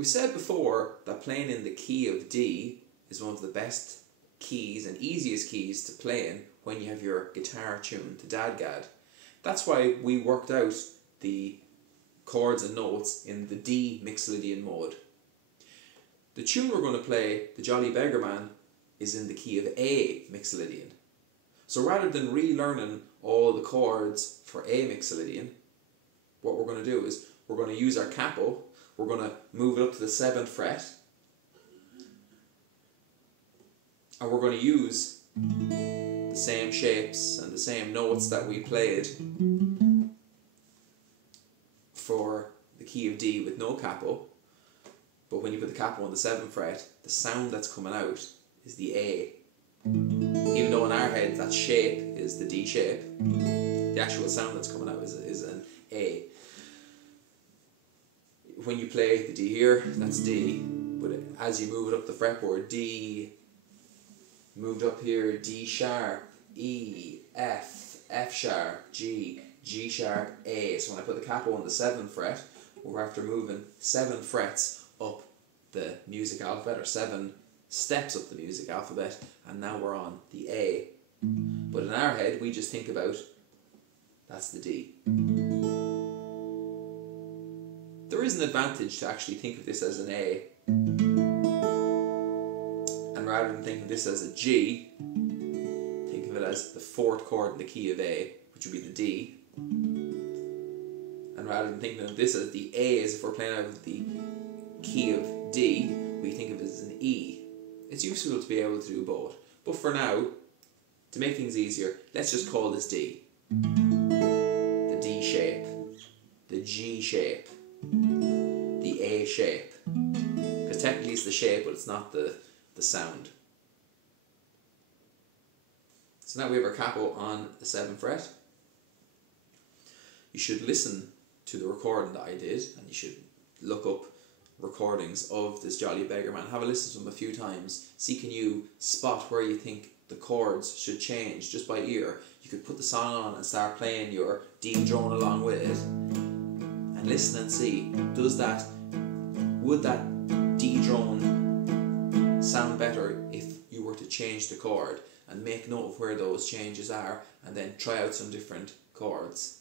We said before that playing in the key of D is one of the best keys and easiest keys to play in when you have your guitar tuned to DADGAD. That's why we worked out the chords and notes in the D Mixolydian mode. The tune we're going to play, The Jolly Beggar Man, is in the key of A Mixolydian. So rather than relearning all the chords for A Mixolydian, what we're going to do is we're going to use our capo, we're going to move it up to the 7th fret, and we're going to use the same shapes and the same notes that we played for the key of D with no capo. But when you put the capo on the 7th fret, the sound that's coming out is the A. Even though in our head that shape is the D shape, the actual sound that's coming out is an A. When you play the D here, that's D, but as you move it up the fretboard, D, moved up here, D sharp, E, F, F sharp, G, G sharp, A. So when I put the capo on the 7th fret, we're after moving 7 frets up the music alphabet, or 7 steps up the music alphabet, and now we're on the A. But in our head, we just think about, that's the D. There is an advantage to actually think of this as an A, and rather than thinking of this as a G, think of it as the 4th chord in the key of A, which would be the D. And rather than thinking of this as the A, as if we're playing out of the key of D, we think of it as an E. It's useful to be able to do both. But for now, to make things easier, let's just call this D. The D shape, the G shape, the A shape. Because technically it's the shape, but it's not the sound. So now we have our capo on the 7th fret. You should listen to the recording that I did, and you should look up recordings of this Jolly Beggar Man. Have a listen to them a few times. See, can you spot where you think the chords should change just by ear. You could put the song on and start playing your D drone along with it, and listen and see, would that D drone sound better if you were to change the chord, and make note of where those changes are, and then try out some different chords.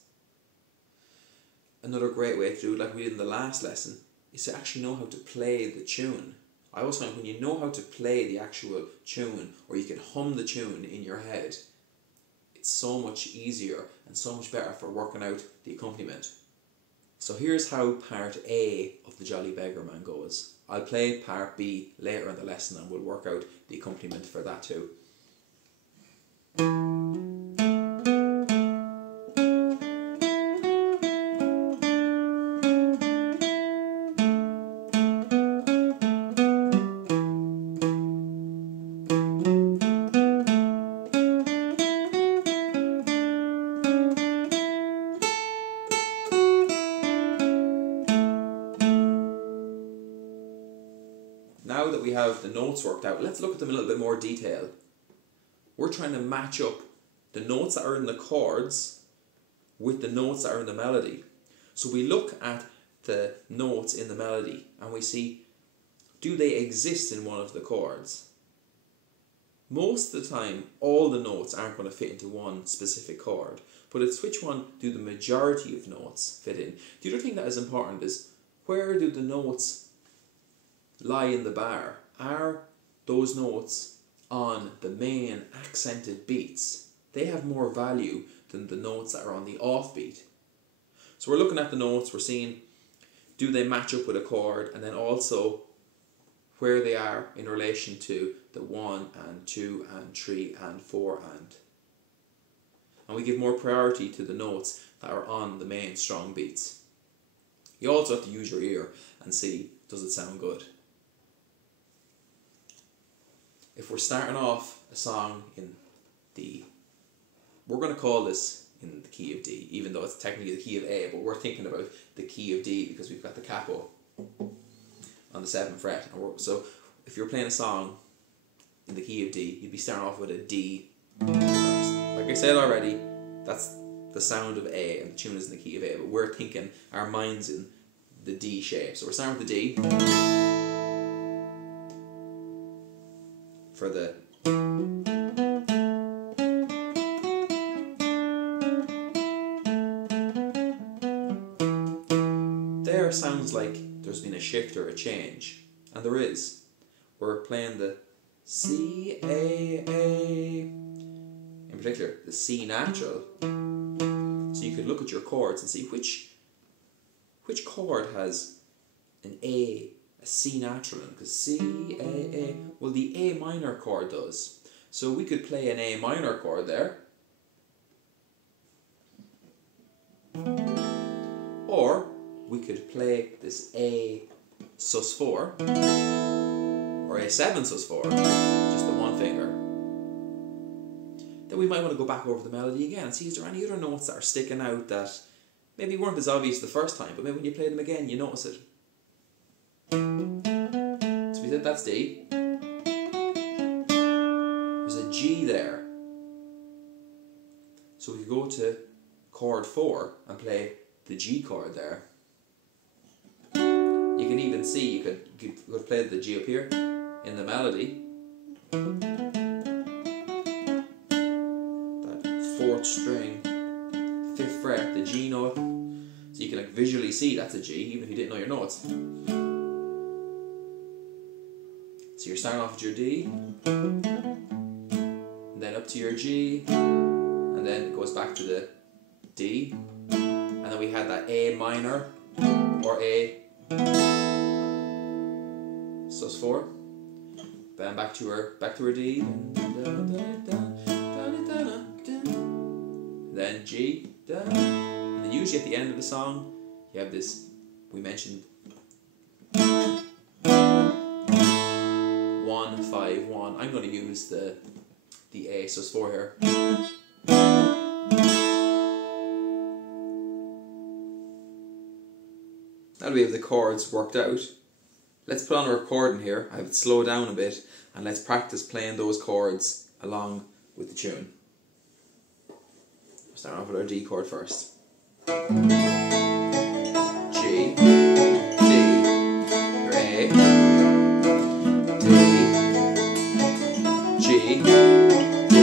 Another great way to do it, like we did in the last lesson, is to actually know how to play the tune. I always find when you know how to play the actual tune, or you can hum the tune in your head, it's so much easier and so much better for working out the accompaniment. So here's how part A of the Jolly Beggar Man goes. I'll play part B later in the lesson, and we'll work out the accompaniment for that too. Now that we have the notes worked out, let's look at them in a little bit more detail. We're trying to match up the notes that are in the chords with the notes that are in the melody. So we look at the notes in the melody and we see, do they exist in one of the chords? Most of the time, all the notes aren't going to fit into one specific chord, but it's which one do the majority of notes fit in. The other thing that is important is, where do the notes lie in the bar? Are those notes on the main accented beats? They have more value than the notes that are on the offbeat. So we're looking at the notes, we're seeing, do they match up with a chord, and then also where they are in relation to the 1 and 2 and 3 and 4 and we give more priority to the notes that are on the main strong beats. You also have to use your ear and see, does it sound good? If we're starting off a song in the, we're going to call this in the key of D, even though it's technically the key of A, but we're thinking about the key of D because we've got the capo on the 7th fret. So if you're playing a song in the key of D, you'd be starting off with a D first. Like I said already, that's the sound of A, and the tune is in the key of A, but we're thinking, our mind's in the D shape. So we're starting with the D. For the there sounds like there's been a shift or a change, and there is. We're playing the C, A, in particular the C natural. So you could look at your chords and see which chord has an A C natural in, because C, A, well the A minor chord does. So we could play an A minor chord there, or we could play this A sus4 or A7 sus4, just the one finger. Then we might want to go back over the melody again and see, is there any other notes that are sticking out that maybe weren't as obvious the first time, but maybe when you play them again you notice it. So we said that's D. There's a G there. So we could go to chord 4 and play the G chord there. You can even see, you could play the G up here in the melody. That 4th string, 5th fret, the G note. So you can like visually see that's a G, even if you didn't know your notes. So you're starting off with your D, and then up to your G, and then it goes back to the D, and then we had that A minor, or A sus4, then back to her D, then G, and then usually at the end of the song you have this, we mentioned 1, 5, 1. I'm going to use the A sus4 here. Now that we have the chords worked out, let's put on a recording here. I have it slowed down a bit, and let's practice playing those chords along with the tune. We'll start off with our D chord first. G, D, your A, D, G, D, A, D.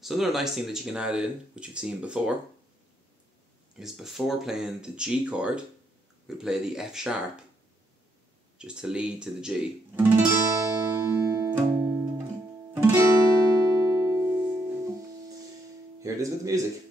So another nice thing that you can add in, which you've seen before, is before playing the G chord, we'll play the F sharp, just to lead to the G. Here it is with the music.